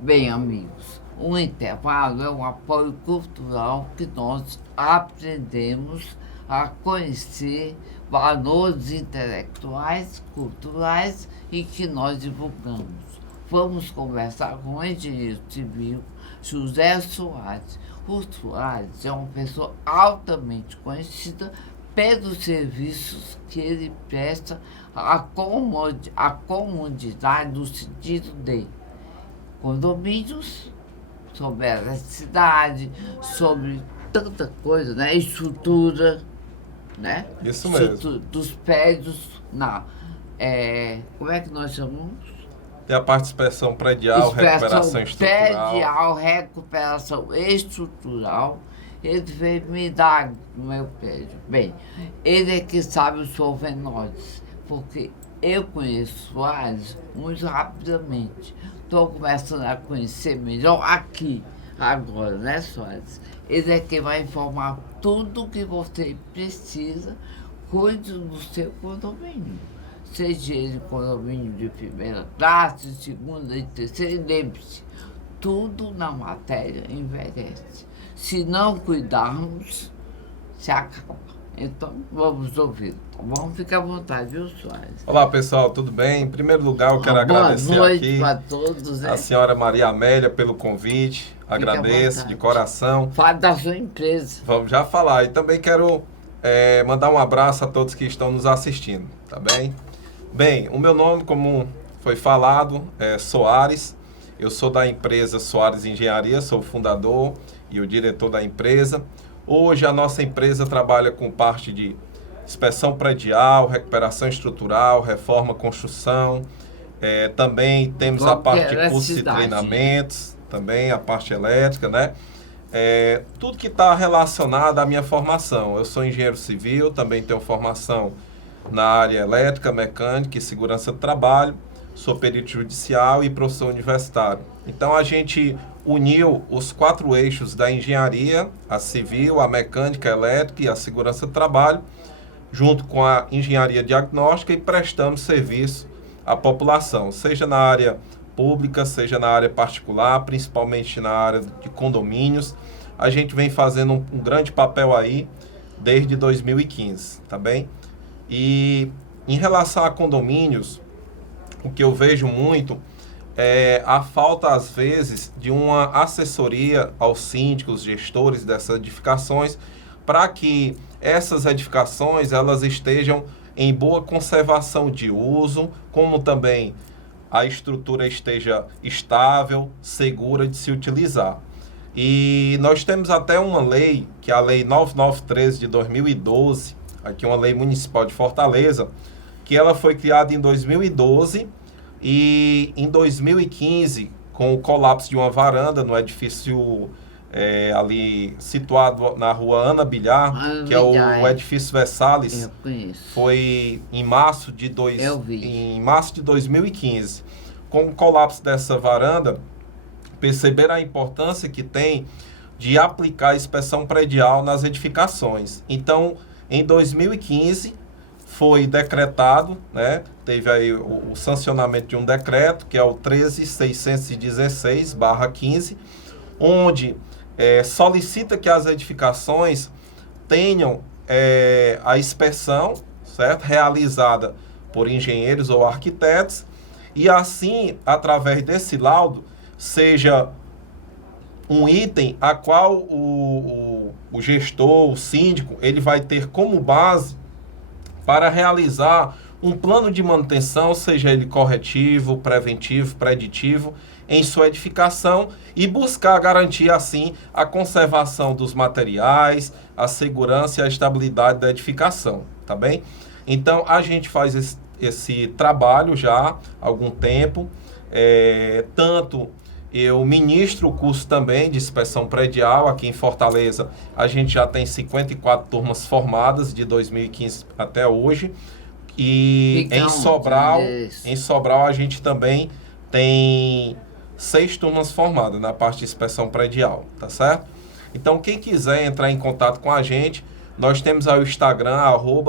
Bem, amigos, o intervalo é um apoio cultural que nós aprendemos a conhecer valores intelectuais, culturais e que nós divulgamos. Vamos conversar com o engenheiro civil José Soares. O Soares é uma pessoa altamente conhecida pelos serviços que ele presta à comunidade no sentido de condomínios, sobre a eletricidade, sobre tanta coisa, né? Estrutura, né? Isso mesmo. Estrutura dos prédios, como é que nós chamamos? Tem a parte de inspeção predial, recuperação estrutural. Predial, recuperação estrutural. Ele veio me dar no meu prédio. Bem, ele é que sabe os pormenores, porque eu conheço Soares muito rapidamente. Estou começando a conhecer melhor aqui, agora, né, Soares? Ele é quem vai informar tudo o que você precisa, cuide do seu condomínio. Seja ele condomínio de primeira classe, segunda e terceira, e lembre-se, tudo na matéria envelhece. Se não cuidarmos, se acaba. Então, vamos ouvir. Vamos ficar à vontade, viu, Soares? Olá, pessoal, tudo bem? Em primeiro lugar, eu quero agradecer boa noite aqui para todos, a senhora Maria Amélia pelo convite, Agradeço de coração. Fale da sua empresa. Vamos já falar. E também quero mandar um abraço a todos que estão nos assistindo, tá bem? Bem, o meu nome, como foi falado, é Soares. Eu sou da empresa Soares Engenharia, sou o fundador e o diretor da empresa. Hoje a nossa empresa trabalha com parte de inspeção predial, recuperação estrutural, reforma, construção. Também temos a parte de cursos e treinamentos, também a parte elétrica, né? Tudo que está relacionado à minha formação. Eu sou engenheiro civil, também tenho formação na área elétrica, mecânica e segurança do trabalho. Sou perito judicial e professor universitário. Então, a gente uniu os 4 eixos da engenharia, a civil, a mecânica, a elétrica e a segurança do trabalho, junto com a engenharia diagnóstica, e prestamos serviço à população, seja na área pública, seja na área particular, principalmente na área de condomínios. A gente vem fazendo um grande papel aí desde 2015, tá bem? E em relação a condomínios, o que eu vejo muito é a falta, às vezes, de uma assessoria aos síndicos, gestores dessas edificações, para que essas edificações elas estejam em boa conservação de uso, como também a estrutura esteja estável, segura de se utilizar. E nós temos até uma lei, que é a Lei 9913 de 2012, aqui uma lei municipal de Fortaleza, que ela foi criada em 2012 e em 2015, com o colapso de uma varanda no edifício ali situado na rua Ana Bilhar, que é o edifício Versalhes, foi em março de 2015. Com o colapso dessa varanda, perceberam a importância que tem de aplicar a inspeção predial nas edificações. Então, em 2015, foi decretado, né, teve aí o sancionamento de um decreto, que é o 13.616/15, onde solicita que as edificações tenham a inspeção, certo, realizada por engenheiros ou arquitetos, e assim, através desse laudo, seja um item a qual o gestor, o síndico, ele vai ter como base para realizar um plano de manutenção, seja ele corretivo, preventivo, preditivo, em sua edificação, e buscar garantir, assim, a conservação dos materiais, a segurança e a estabilidade da edificação, tá bem? Então, a gente faz esse trabalho já há algum tempo, tanto eu ministro o curso também de inspeção predial aqui em Fortaleza. A gente já tem 54 turmas formadas de 2015 até hoje. E em Sobral a gente também tem 6 turmas formadas na parte de inspeção predial, tá certo? Então, quem quiser entrar em contato com a gente, nós temos aí o Instagram,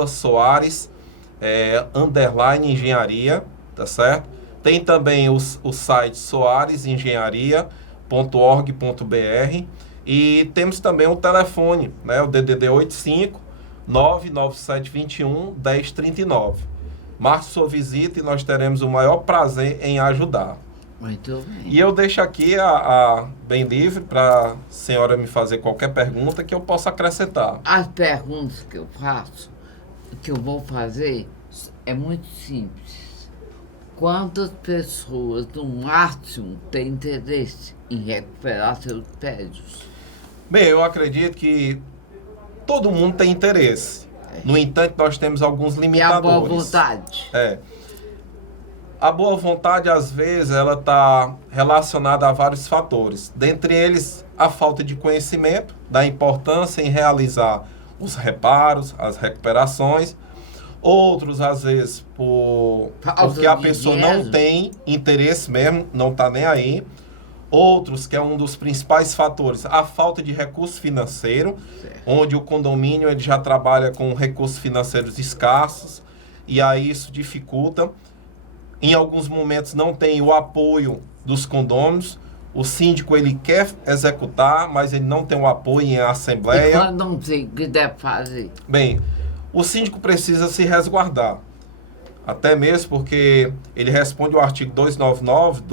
@Soares _engenharia, tá certo? Tem também o site soaresengenharia.org.br, e temos também o telefone, né, o DDD 85 99721 1039. Marque sua visita e nós teremos o maior prazer em ajudar. Muito bem. E eu deixo aqui bem livre para a senhora me fazer qualquer pergunta que eu possa acrescentar. As perguntas que eu faço, que eu vou fazer, é muito simples. Quantas pessoas, no máximo, têm interesse em recuperar seus prédios? Bem, eu acredito que todo mundo tem interesse. No entanto, nós temos alguns limitadores. E a boa vontade? A boa vontade, às vezes, ela está relacionada a vários fatores. Dentre eles, a falta de conhecimento da importância em realizar os reparos, as recuperações. Outros, às vezes, porque a pessoa não tem interesse mesmo, não está nem aí. Outros, que é um dos principais fatores, a falta de recurso financeiro, onde o condomínio ele já trabalha com recursos financeiros escassos, e aí isso dificulta. Em alguns momentos não tem o apoio dos condôminos. O síndico ele quer executar, mas ele não tem o apoio em assembleia. E quando não tem, o que deve fazer? Bem, o síndico precisa se resguardar. Até mesmo porque ele responde o artigo 299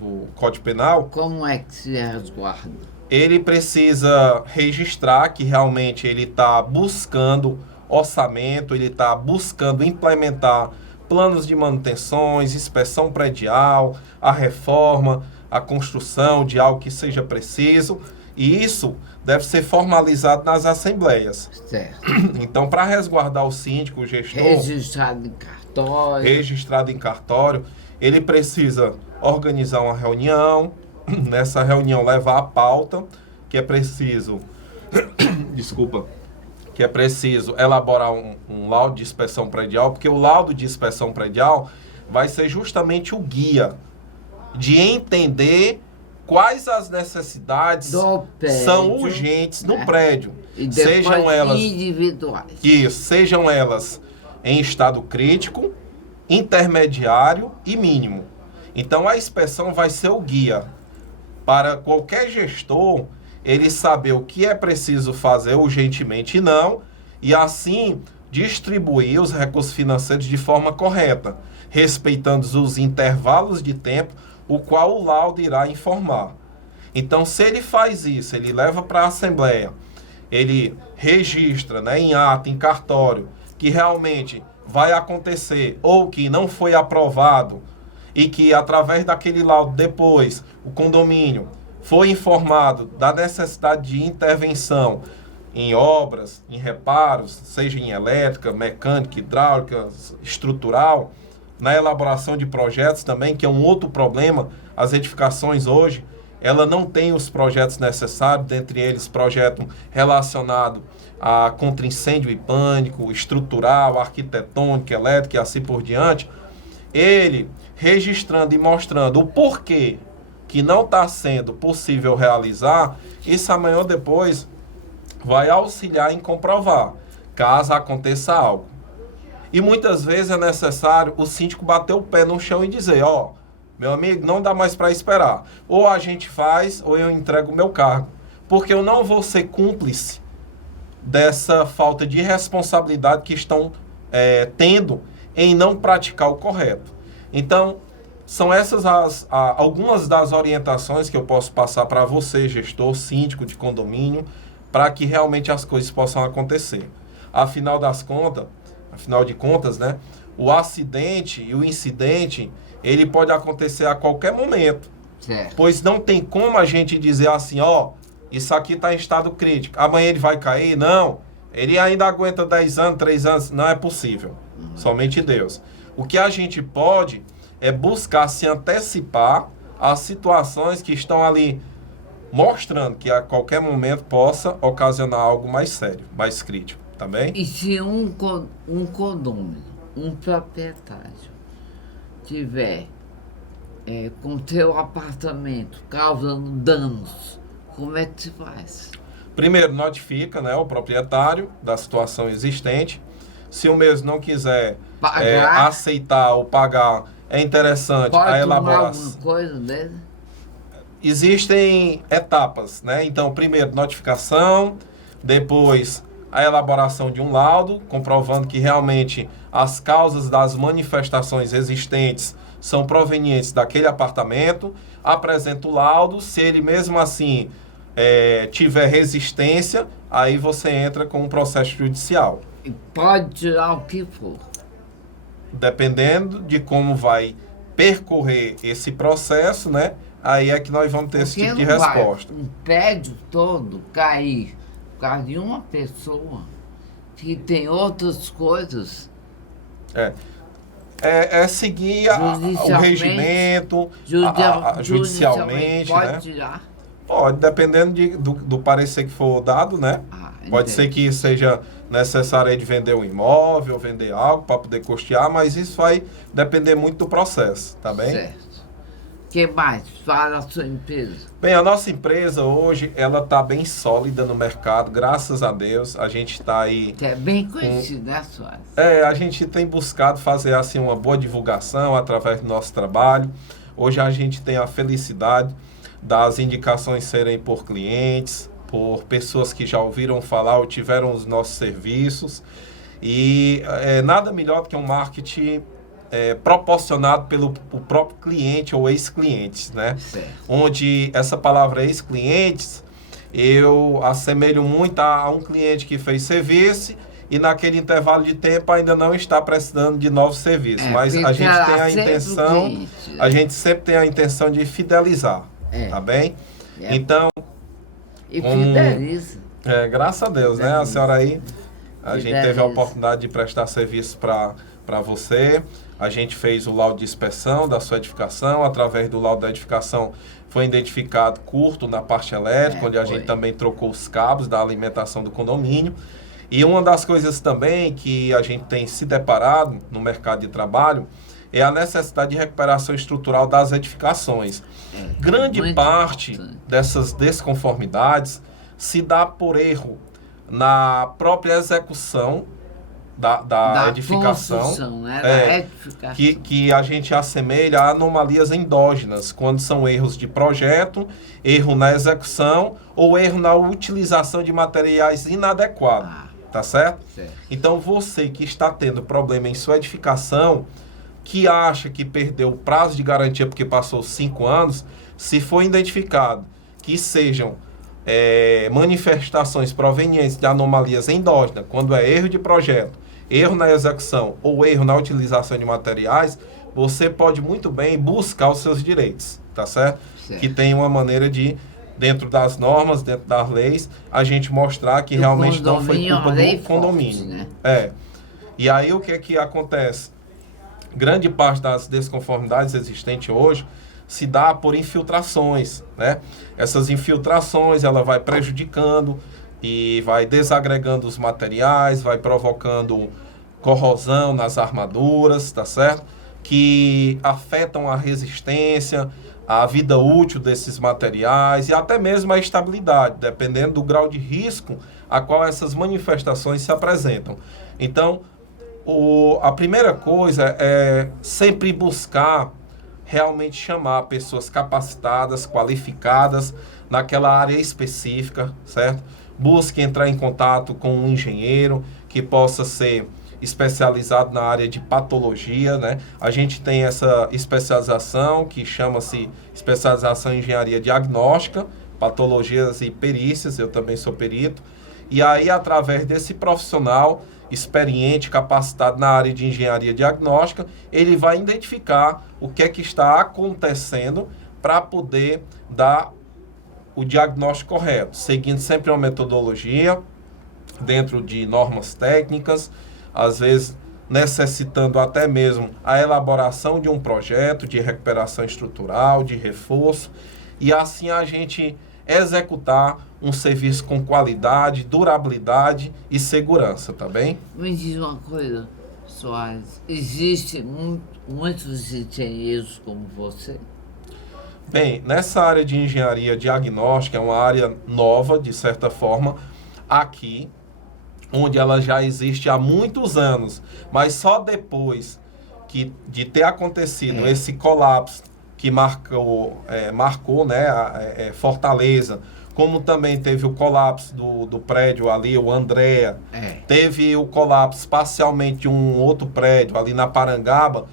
do Código Penal, Como é que se resguarda? ele precisa registrar que realmente ele está buscando orçamento, ele está buscando implementar planos de manutenções, inspeção predial, a reforma, a construção de algo que seja preciso, e isso deve ser formalizado nas assembleias. Certo. Então, para resguardar o síndico, o gestor, Registrado em cartório. registrado em cartório, ele precisa organizar uma reunião, nessa reunião levar a pauta, que é preciso, desculpa, que é preciso elaborar um laudo de inspeção predial, porque o laudo de inspeção predial vai ser justamente o guia de entender quais as necessidades Do prédio, são urgentes no né? prédio. E depois Sejam elas individuais. isso, sejam elas em estado crítico, intermediário e mínimo. Então a inspeção vai ser o guia para qualquer gestor ele saber o que é preciso fazer urgentemente e não, e assim distribuir os recursos financeiros de forma correta, respeitando os intervalos de tempo, o qual o laudo irá informar. Então, se ele faz isso, ele leva para a Assembleia, ele registra, né, em ata, em cartório, que realmente vai acontecer ou que não foi aprovado e que através daquele laudo depois o condomínio foi informado da necessidade de intervenção em obras, em reparos, seja em elétrica, mecânica, hidráulica, estrutural, na elaboração de projetos também, que é um outro problema. As edificações hoje, ela não tem os projetos necessários, dentre eles projeto relacionado a contra incêndio e pânico, estrutural, arquitetônico, elétrico e assim por diante. Ele registrando e mostrando o porquê que não está sendo possível realizar, isso amanhã ou depois vai auxiliar em comprovar, caso aconteça algo. E muitas vezes é necessário o síndico bater o pé no chão e dizer, ó, meu amigo, não dá mais para esperar. Ou a gente faz, ou eu entrego o meu cargo. Porque eu não vou ser cúmplice dessa falta de responsabilidade que estão tendo em não praticar o correto. Então, são essas algumas das orientações que eu posso passar para você, gestor, síndico de condomínio, para que realmente as coisas possam acontecer. Afinal de contas, né, o acidente e o incidente, ele pode acontecer a qualquer momento. Certo. Pois não tem como a gente dizer assim, ó, isso aqui está em estado crítico, amanhã ele vai cair. Não, ele ainda aguenta 10 anos, 3 anos, não é possível. Somente Deus. O que a gente pode é buscar se antecipar às situações que estão ali mostrando que a qualquer momento possa ocasionar algo mais sério, mais crítico, tá bem? E se um condomínio, um proprietário, tiver com seu apartamento causando danos, como é que se faz? Primeiro, notifica, né, o proprietário da situação existente. Se o mesmo não quiser aceitar ou pagar, é interessante Pode a tomar elaboração. alguma coisa dele? Existem etapas, né? Então, primeiro, notificação, depois a elaboração de um laudo, comprovando que realmente as causas das manifestações existentes são provenientes daquele apartamento, apresenta o laudo, se ele mesmo assim tiver resistência, aí você entra com um processo judicial. E pode tirar o que for. Dependendo de como vai percorrer esse processo, né? Aí é que nós vamos ter esse tipo de Porque não vai resposta. um prédio todo cair por causa de uma pessoa que tem outras coisas. É seguir o regimento, judicialmente, pode né? tirar. Pode, dependendo do parecer que for dado, né? Pode ser que seja necessário aí de vender um imóvel, vender algo para poder custear, mas isso vai depender muito do processo, tá bem? Certo. O que mais? Fala a sua empresa. Bem, a nossa empresa hoje, ela está bem sólida no mercado, graças a Deus. A gente está aí... Que é bem conhecido, né, Soares? a gente tem buscado fazer assim uma boa divulgação através do nosso trabalho. Hoje a gente tem a felicidade das indicações serem por clientes, por pessoas que já ouviram falar ou tiveram os nossos serviços. E nada melhor do que um marketing proporcionado pelo o próprio cliente ou ex-clientes, né? Certo. Onde essa palavra ex-clientes, eu assemelho muito a um cliente que fez serviço e naquele intervalo de tempo ainda não está precisando de novos serviços. Mas a gente tem a intenção, cliente, né? a gente sempre tem a intenção de fidelizar, tá bem? É. Então, E fideliza. graças a Deus, né? A senhora aí, a gente teve a Fideliza. oportunidade de prestar serviço para você. A gente fez o laudo de inspeção da sua edificação. Através do laudo da edificação foi identificado curto na parte elétrica, onde a gente também trocou os cabos da alimentação do condomínio. E uma das coisas também que a gente tem se deparado no mercado de trabalho é a necessidade de recuperação estrutural das edificações. Grande muito parte importante. dessas desconformidades se dá por erro na própria execução da edificação, construção, né? Da edificação. que a gente assemelha a anomalias endógenas, quando são erros de projeto, erro na execução ou erro na utilização de materiais inadequados, tá certo? Certo. Então você que está tendo problema em sua edificação, que acha que perdeu o prazo de garantia porque passou 5 anos, se for identificado que sejam manifestações provenientes de anomalias endógenas, quando é erro de projeto, erro na execução ou erro na utilização de materiais, você pode muito bem buscar os seus direitos, tá certo? Certo. Que tem uma maneira de, dentro das normas, dentro das leis, a gente mostrar que Do realmente não foi condomínio, culpa a lei do condomínio. forte, né? E aí o que acontece? Grande parte das desconformidades existentes hoje se dá por infiltrações, né? Essas infiltrações, ela vai prejudicando e vai desagregando os materiais, vai provocando corrosão nas armaduras, tá certo? Que afetam a resistência, a vida útil desses materiais e até mesmo a estabilidade, dependendo do grau de risco a qual essas manifestações se apresentam. Então, a primeira coisa é sempre buscar realmente chamar pessoas capacitadas, qualificadas naquela área específica, certo? Busque entrar em contato com um engenheiro que possa ser especializado na área de patologia, né? A gente tem essa especialização que chama-se especialização em engenharia diagnóstica, patologias e perícias, eu também sou perito. E aí, através desse profissional experiente, capacitado na área de engenharia diagnóstica, ele vai identificar o que é que está acontecendo para poder dar o diagnóstico correto, seguindo sempre uma metodologia dentro de normas técnicas, às vezes necessitando até mesmo a elaboração de um projeto de recuperação estrutural, de reforço, e assim a gente executar um serviço com qualidade, durabilidade e segurança, tá bem? Me diz uma coisa, Soares, existe muitos engenheiros como você? Bem, nessa área de engenharia diagnóstica, é uma área nova, de certa forma, aqui, onde ela já existe há muitos anos, mas só depois de ter acontecido esse colapso que marcou né, Fortaleza, como também teve o colapso do prédio ali, o Andréa, teve o colapso parcialmente de um outro prédio ali na Parangaba,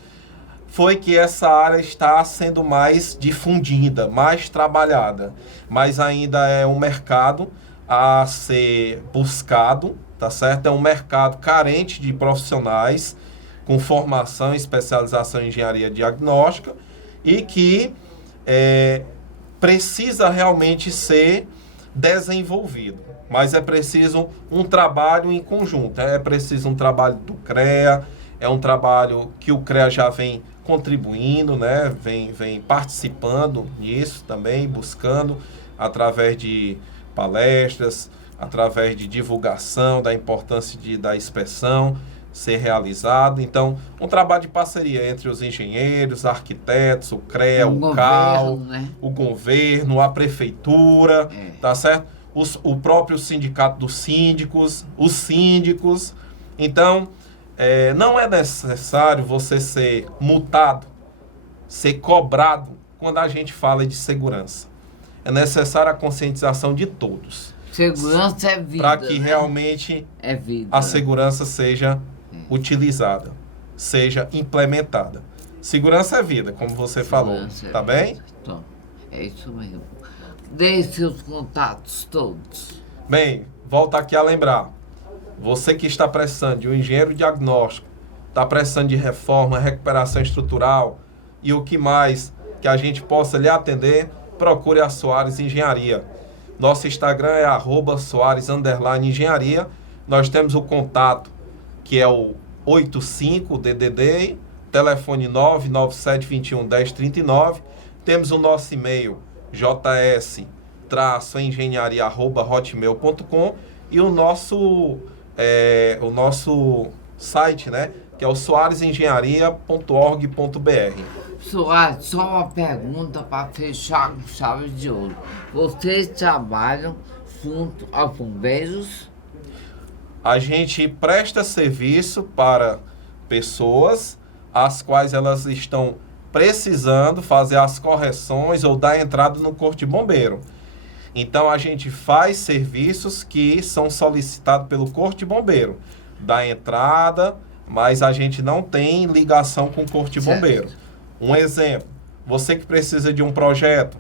foi que essa área está sendo mais difundida, mais trabalhada, mas ainda é um mercado a ser buscado, tá certo? É um mercado carente de profissionais com formação e especialização em engenharia diagnóstica e que precisa realmente ser desenvolvido. Mas é preciso um trabalho em conjunto, é preciso um trabalho do CREA, é um trabalho que o CREA já vem contribuindo, né? Vem participando nisso também, buscando através de palestras, através de divulgação da importância da inspeção ser realizado. Então, um trabalho de parceria entre os engenheiros, arquitetos, o CREA, o CAL, né? o governo, a prefeitura, tá certo? O próprio sindicato dos síndicos, os síndicos. Então, não é necessário você ser multado, ser cobrado quando a gente fala de segurança. É necessária a conscientização de todos. Segurança é vida. Para que né? realmente é vida, a segurança seja utilizada. seja implementada. Segurança é vida, como você falou, Segurança é tá bem? vida. Então, é isso mesmo. Dê seus contatos todos. Bem, volta aqui a lembrar. Você que está precisando de um engenheiro diagnóstico, está precisando de reforma, recuperação estrutural e o que mais que a gente possa lhe atender, procure a Soares Engenharia. Nosso Instagram é @Soares_Engenharia. Nós temos o contato que é o 85DDD, telefone 997211039. Temos o nosso e-mail js-engenharia@hotmail.com e o nosso site, né, que é o soaresengenharia.org.br. Soares, só uma pergunta para fechar com chave de ouro. Vocês trabalham junto aos bombeiros? A gente presta serviço para pessoas as quais elas estão precisando fazer as correções ou dar entrada no corpo de bombeiro. Então, a gente faz serviços que são solicitados pelo corpo de bombeiro. Dá entrada, mas a gente não tem ligação com o corpo de bombeiro. Um exemplo, você que precisa de um projeto,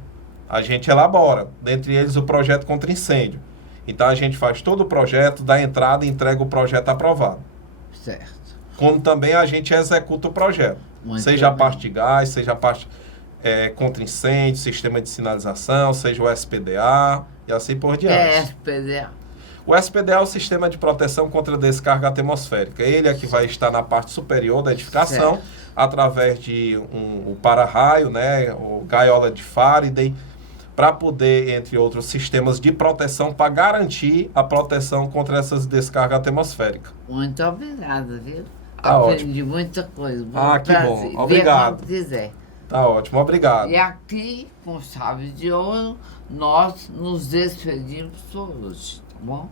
a gente elabora, dentre eles o projeto contra incêndio. Então, a gente faz todo o projeto, dá entrada e entrega o projeto aprovado. Certo. Como também a gente executa o projeto. Muito seja a bem. parte de gás, seja a parte contra incêndio, sistema de sinalização, seja o SPDA e assim por diante. SPDA. O SPDA é o Sistema de Proteção contra Descarga Atmosférica. Ele é que vai estar na parte superior da edificação, Certo. através de o para-raio, né, o gaiola de Faraday, para poder, entre outros sistemas de proteção, para garantir a proteção contra essas descargas atmosféricas. Muito obrigada, viu? Tá Aprendi muita coisa. Ah, que bom. Prazer. Obrigado. Vê quando quiser. Tá ótimo, obrigado. E aqui, com chave de ouro, nós nos despedimos por hoje, tá bom?